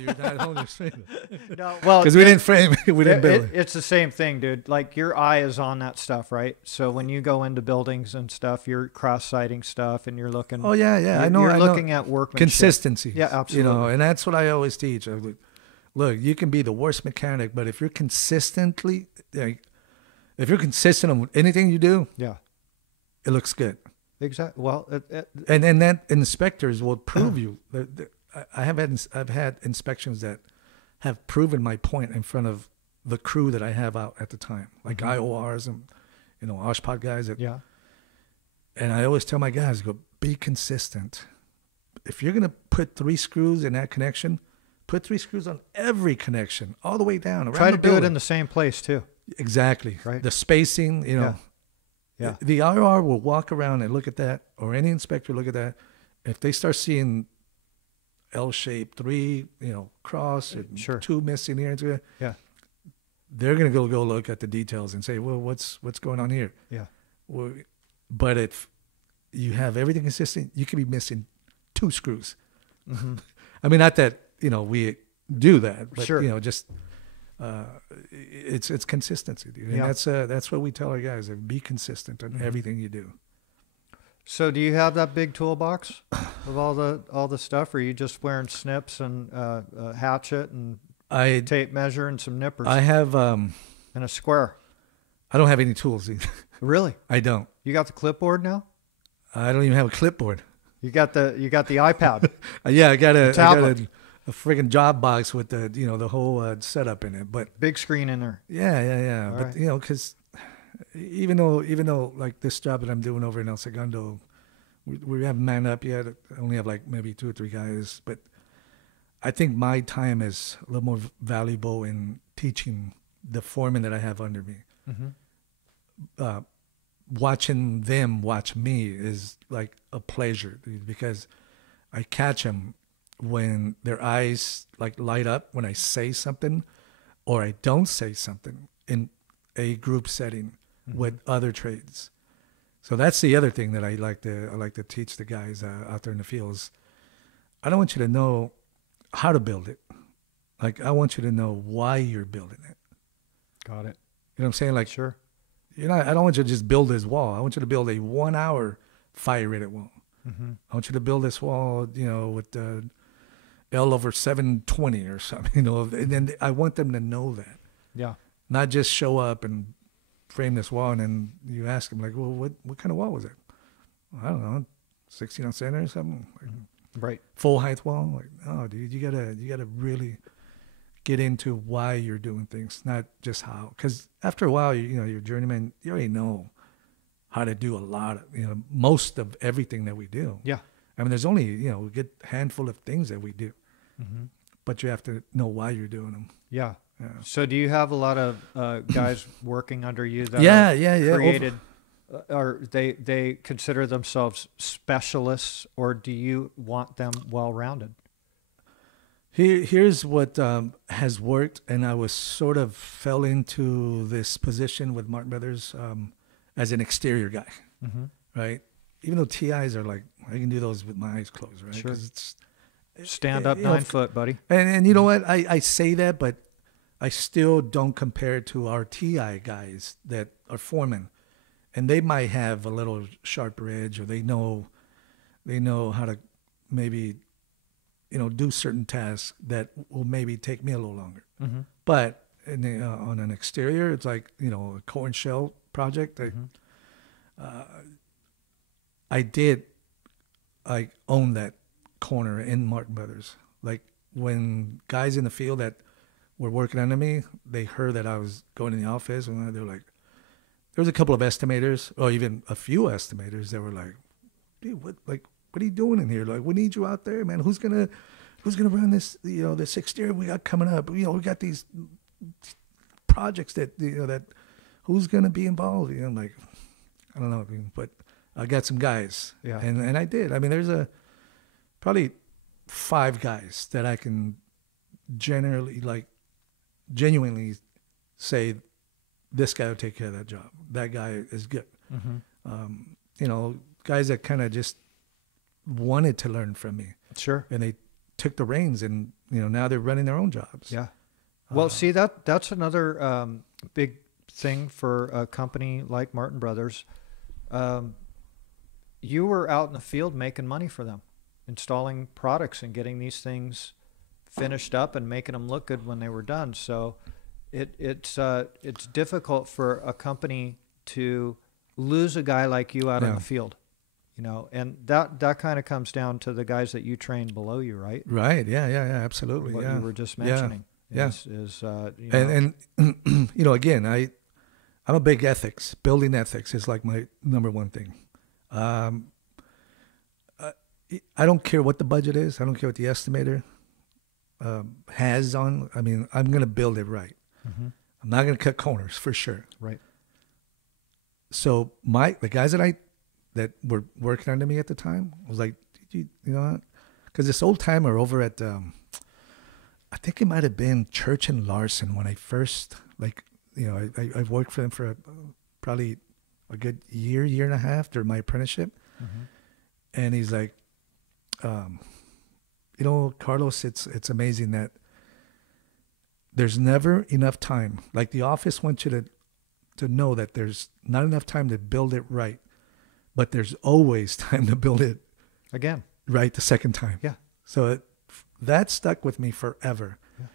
you're not holding straight. No, well, because we didn't frame it, we didn't build it. It's the same thing, dude. Like your eye is on that stuff, right? So when you go into buildings and stuff, you're cross-sighting stuff, and you're looking. Oh yeah, I know. You're I looking know. at workmanship. Consistency. Yeah, absolutely. You know, and that's what I always teach. Look, you can be the worst mechanic, but if you're consistently, like, if you're consistent on anything you do, yeah, it looks good. Exactly. Well, and that inspectors will prove you. I've had inspections that have proven my point in front of the crew that I have out at the time, like IORs and OSHPOD guys. Yeah. And I always tell my guys, go be consistent. If you're gonna put 3 screws in that connection, put 3 screws on every connection all the way down. Around Try to the do building. it in the same place too. Exactly. Right. The spacing, Yeah. The IR will walk around and look at that, or any inspector look at that. If they start seeing L-shaped, 3, cross, and 2 missing here, yeah, they're gonna go look at the details and say, well, what's going on here? Yeah. Well, but if you have everything consistent, you could be missing 2 screws. Mm-hmm. I mean, not that we do that, but sure. Just. It's consistency, dude. And Yeah. that's what we tell our guys: be consistent on everything you do. So, do you have that big toolbox of all the stuff, or are you just wearing snips and a hatchet and tape measure and some nippers? I have and a square. I don't have any tools either. Really? I don't. You got the clipboard now? I don't even have a clipboard. You got the iPad. Yeah, I got a tablet. A friggin' job box with the whole setup in it, but big screen in there. Yeah. All But right. because even though like this job that I'm doing over in El Segundo, we haven't manned up yet. I only have like maybe 2 or 3 guys, but I think my time is a little more valuable in teaching the foreman that I have under me. Mm-hmm. Watching them watch me is like a pleasure, because I catch them when their eyes like light up when I say something, or I don't say something in a group setting with other trades. So that's the other thing that I like to teach the guys out there in the fields. I don't want you to know how to build it. Like, I want you to know why you're building it. Got it. You know what I'm saying? Like, sure. I don't want you to just build this wall. I want you to build a 1-hour fire-rated wall. Mm-hmm. I want you to build this wall, with the L over 720 or something, and then I want them to know that. Yeah. Not just show up and frame this wall, and then you ask them, like, well, what kind of wall was it? Well, I don't know, 16 on center or something? Like, right. Full height wall? Like, oh, dude, you gotta really get into why you're doing things, not just how. Because after a while, you're journeyman, you already know how to do a lot of, most of everything that we do. Yeah. I mean, there's only, a good handful of things that we do, Mm-hmm. but you have to know why you're doing them. Yeah. Yeah. So do you have a lot of guys working under you that are created, or they consider themselves specialists, or do you want them well-rounded? Here's what has worked, and I was sort of fell into this position with Martin Brothers as an exterior guy, right? Even though TIs are like, I can do those with my eyes closed, right? Sure. 'Cause it's Stand up 9 foot, buddy. And you know what? I say that, but I still don't compare it to our TI guys that are foremen, and they might have a little sharper edge, or they know how to maybe, do certain tasks that will maybe take me a little longer. Mm-hmm. But on an exterior, it's like, a corn shell project. I did like own that corner in Martin Brothers. Like, when guys in the field that were working under me, they heard that I was going in the office, and they were like, there was a couple of estimators, or even a few estimators that were like, dude, what are you doing in here? Like, we need you out there, man. Who's gonna run this, this exterior we got coming up? We got these projects that, that who's gonna be involved? I'm like, I don't know, but I got some guys. Yeah. And I did. I mean, there's probably 5 guys that I can genuinely say, this guy will take care of that job. That guy is good. Mm-hmm. Guys that kind of just wanted to learn from me. Sure. And they took the reins, and, now they're running their own jobs. Yeah. Well, see, that's another big thing for a company like Martin Brothers. You were out in the field making money for them, installing products and getting these things finished up and making them look good when they were done. So it's difficult for a company to lose a guy like you out in the field, and that kind of comes down to the guys that you trained below you, right? Right. Yeah. Absolutely. What you were just mentioning. And again, I'm a big ethics. Building ethics is like my number one thing. I don't care what the budget is. I don't care what the estimator has on. I mean, I'm going to build it right. Mm-hmm. I'm not going to cut corners for sure. Right. So the guys that were working under me at the time was like, you know what? Because this old timer over at, I think it might have been Church and Larson when I first, I worked for them for probably a good year and a half during my apprenticeship. Mm-hmm. And he's like, Carlos, it's amazing that there's never enough time. Like the office wants you to know that there's not enough time to build it right, but there's always time to build it again right the second time. Yeah. So that stuck with me forever. Yeah.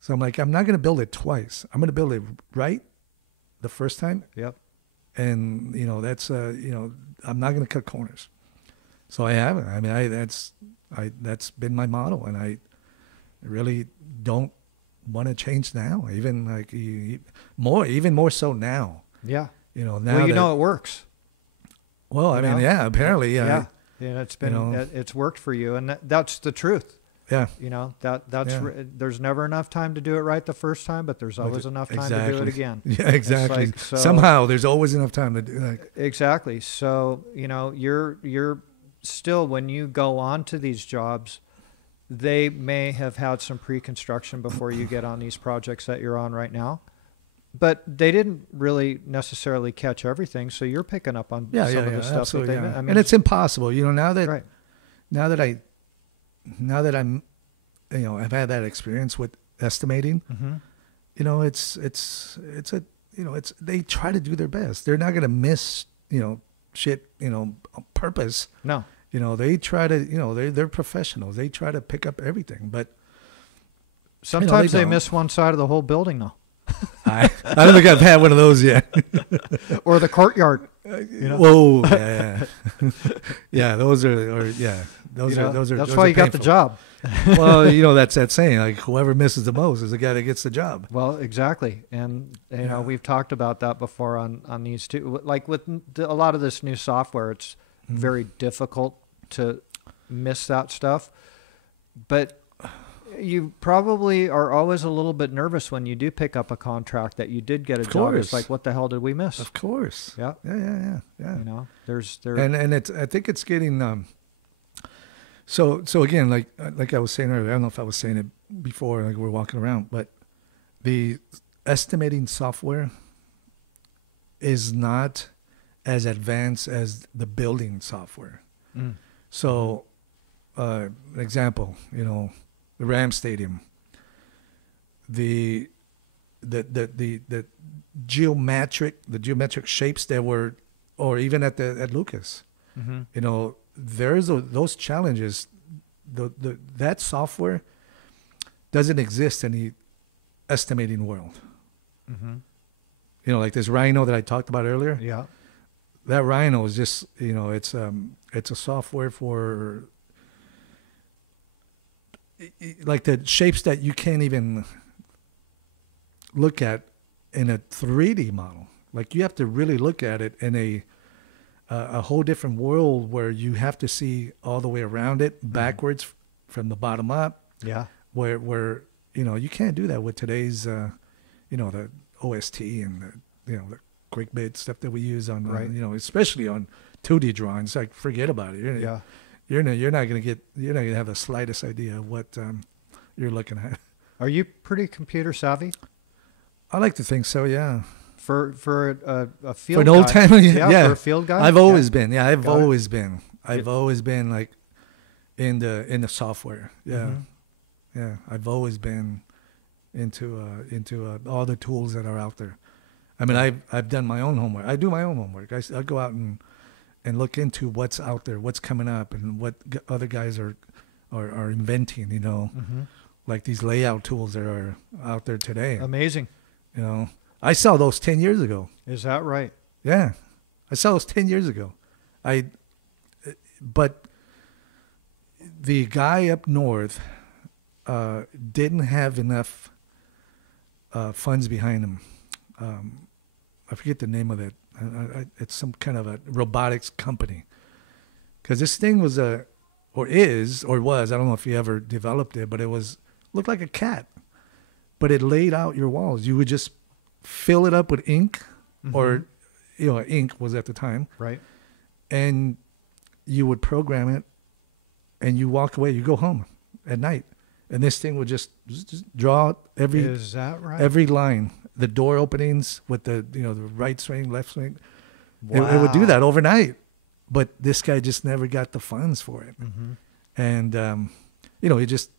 So I'm like, I'm not going to build it twice. I'm going to build it right the first time. Yep. And that's I'm not going to cut corners. So I haven't. I mean, that's been my motto, and I really don't want to change now. Even even more so now. Yeah. Now it works. Well, I mean, yeah, apparently, yeah. Yeah, it's been it's worked for you, and that's the truth. Yeah. There's never enough time to do it right the first time, but there's always enough time to do it again. Yeah, exactly. Somehow there's always enough time to do that. Exactly. So, you're still, when you go on to these jobs, they may have had some pre-construction before you get on these projects that you're on right now, but they didn't really necessarily catch everything. So you're picking up on some of the stuff that they meant. I mean, and it's impossible, now that I'm, I've had that experience with estimating, mm-hmm. They try to do their best. They're not going to miss, shit, on purpose. No. They try to, they're professionals. They try to pick up everything, but sometimes they miss one side of the whole building though. I don't think I've had one of those yet. Or the courtyard. Whoa. Yeah. Yeah. Those are. That's why you got the job. Well, that's that saying, like, whoever misses the most is the guy that gets the job. Well, exactly. And, we've talked about that before on these two. Like with a lot of this new software, it's mm-hmm. very difficult to miss that stuff. But you probably are always a little bit nervous when you do pick up a contract that you did get a job. It's like, what the hell did we miss? Of course. Yeah. Yeah. There's and it's, I think it's getting, so again, like I was saying earlier, I don't know if I was saying it before, like we're walking around, but the estimating software is not as advanced as the building software. Mm. So, an example, the Rams Stadium, the geometric shapes that were, or even at Lucas, mm-hmm. There's those challenges. That software doesn't exist in the estimating world. Mm-hmm. Like this Rhino that I talked about earlier. Yeah, that Rhino is just it's a software for like the shapes that you can't even look at in a 3D model. Like you have to really look at it in a whole different world where you have to see all the way around it backwards from the bottom up. Yeah. Where you can't do that with today's the OST and the quick bit stuff that we use on especially on 2D drawings. Like forget about it. You're not gonna have the slightest idea of what you're looking at. Are you pretty computer savvy? I like to think so. Yeah. For a field for an old timer, yeah. For a field guy, I've always been. Yeah, I've always been like in the software. Yeah, Yeah, I've always been into all the tools that are out there. I mean, I've done my own homework. I do my own homework. I go out and look into what's out there, what's coming up, and what other guys are inventing. You know, like these layout tools that are out there today. Amazing. You know, I saw those 10 years ago. Is that right? Yeah, I saw those 10 years ago. But the guy up north didn't have enough funds behind him. I forget the name of it. It's some kind of a robotics company. Because this thing was I don't know if he ever developed it, but looked like a cat. But it laid out your walls. You would just fill it up with ink, or, ink was at the time. Right. And you would program it, and you walk away. You go home at night. And this thing would just draw out Is that right? every line, the door openings with the right swing, left swing. Wow. It would do that overnight, but this guy just never got the funds for it. And he just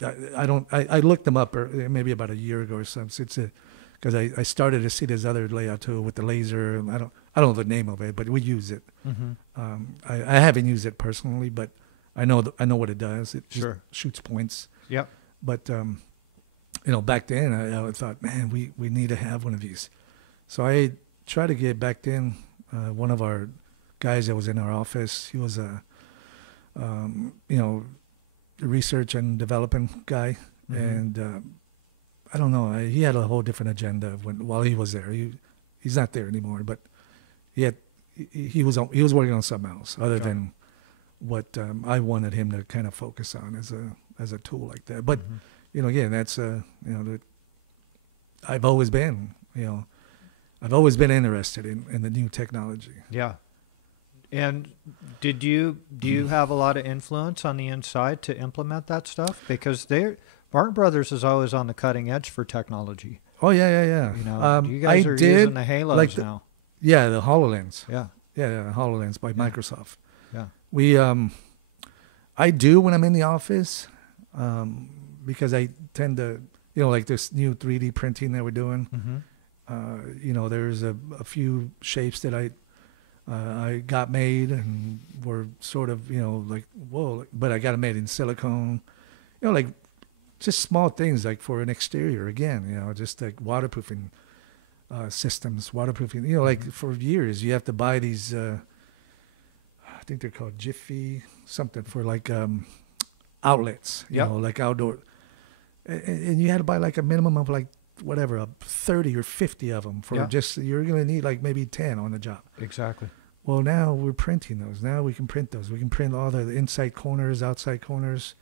I looked them up maybe about a year ago or something. Because I started to see this other layout tool with the laser. I don't know the name of it, but we use it. I haven't used it personally, but I know what it does. It just shoots points. Yep. But back then I thought, man, we need to have one of these. So I tried to get back then. One of our guys that was in our office, he was a research and development guy, and I don't know. He had a whole different agenda while he was there. He's not there anymore, but he was working on something else other than what I wanted him to kind of focus on as a tool like that. But again, that's I've always been interested in the new technology. Yeah. And do you have a lot of influence on the inside to implement that stuff? Because Martin Brothers is always on the cutting edge for technology. Oh yeah. You guys are using the Halos now. Yeah, the HoloLens. Yeah. Yeah, the HoloLens by Microsoft. Yeah. We I do when I'm in the office, because I tend to like this new 3D printing that we're doing. There's a few shapes that I got made and were sort of like, whoa, but I got them made in silicone, like just small things like for an exterior again, just like waterproofing systems, like for years you have to buy these I think they're called Jiffy something for like outlets, like outdoor, and you had to buy like a minimum of like whatever, 30 or 50 of them for just, you're going to need like maybe 10 on the job. Exactly. Well, now we're printing those. Now we can print those. We can print all the inside corners, outside corners,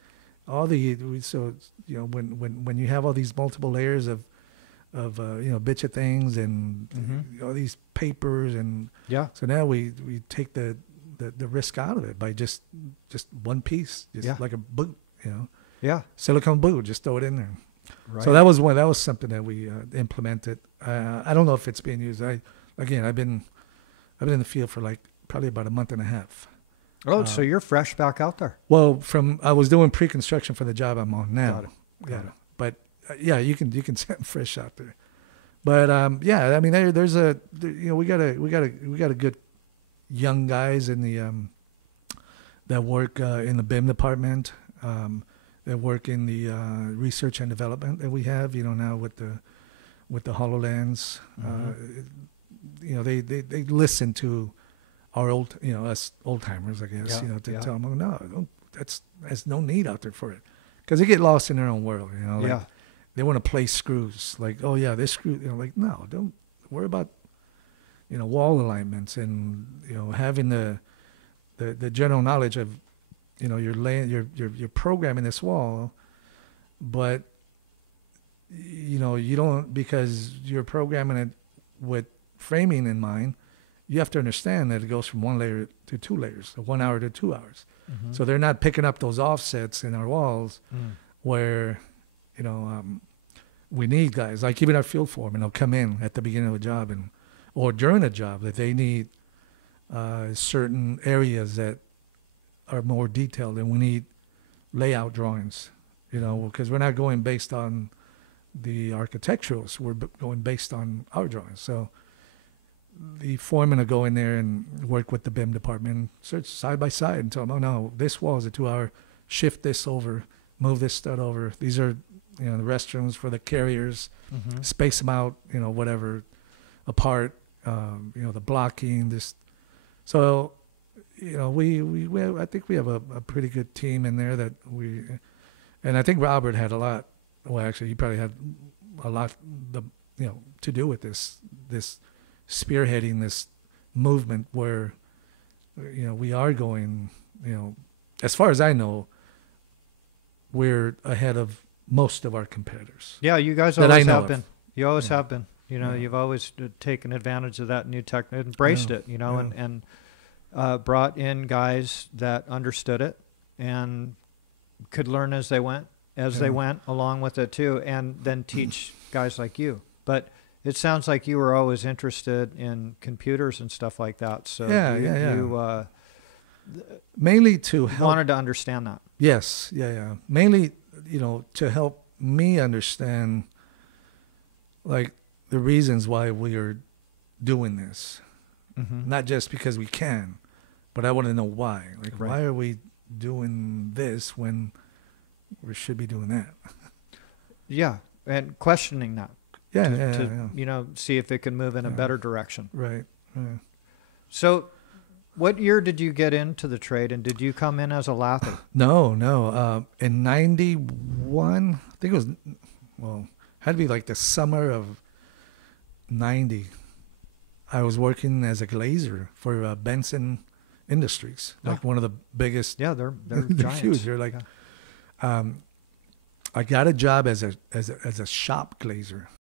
when you have all these multiple layers of bitch of things and all these papers and so now we take the risk out of it by just one piece, like a boot, silicone boot, just throw it in there. Right. So that was something that we implemented. I don't know if it's being used. I've been in the field for like probably about a month and a half. Oh, so you're fresh back out there. Well, I was doing pre-construction for the job I'm on now. Got it. But you can send fresh out there. But I mean, we got a good young guys in the that work in the BIM department. That work in the research and development that we have, now with the HoloLens. They listen to our us old timers, I guess, to tell them, no, there's no need out there for it, because they get lost in their own world, they want to place screws, like, oh yeah, this screw, like, no, don't worry about wall alignments and having the general knowledge of you're programming this wall, but you don't, because you're programming it with framing in mind. You have to understand that it goes from 1 layer to 2 layers, so 1 hour to 2 hours. So they're not picking up those offsets in our walls where we need guys like even our field foreman. They'll come in at the beginning of a job or during a job that they need certain areas that are more detailed, and we need layout drawings, you know, because we're not going based on the architecturals. We're going based on our drawings. So the foreman will go in there and work with the BIM department, search side by side and tell them, oh no, this wall is a 2-hour, shift this over, move this stud over. These are, you know, the restrooms for the carriers, space them out, you know, whatever, apart, you know, the blocking, this. So, you know, we have, I think we have a pretty good team in there that we, and I think Robert had a lot, well, actually, he probably had a lot, you know, to do with this spearheading this movement where, you know, we are going, you know, as far as I know, we're ahead of most of our competitors. Yeah, you guys always have been. You always have been. You know, you've always taken advantage of that new tech, embraced it, you know, and brought in guys that understood it and could learn as they went, along with it too, and then teach guys like you. But it sounds like you were always interested in computers and stuff like that. So you mainly to help, wanted to understand that. Yes, mainly, you know, to help me understand, like, the reasons why we are doing this. Not just because we can, but I want to know why. Like, why are we doing this when we should be doing that? Yeah, and questioning that. To you know, see if it can move in a better direction. Right. So, what year did you get into the trade, and did you come in as a lather? No. In '91, I think it was, well, had to be like the summer of '90. I was working as a glazer for Benson Industries, like one of the biggest. Yeah, they're they're giants. huge. They're like, I got a job as a shop glazer.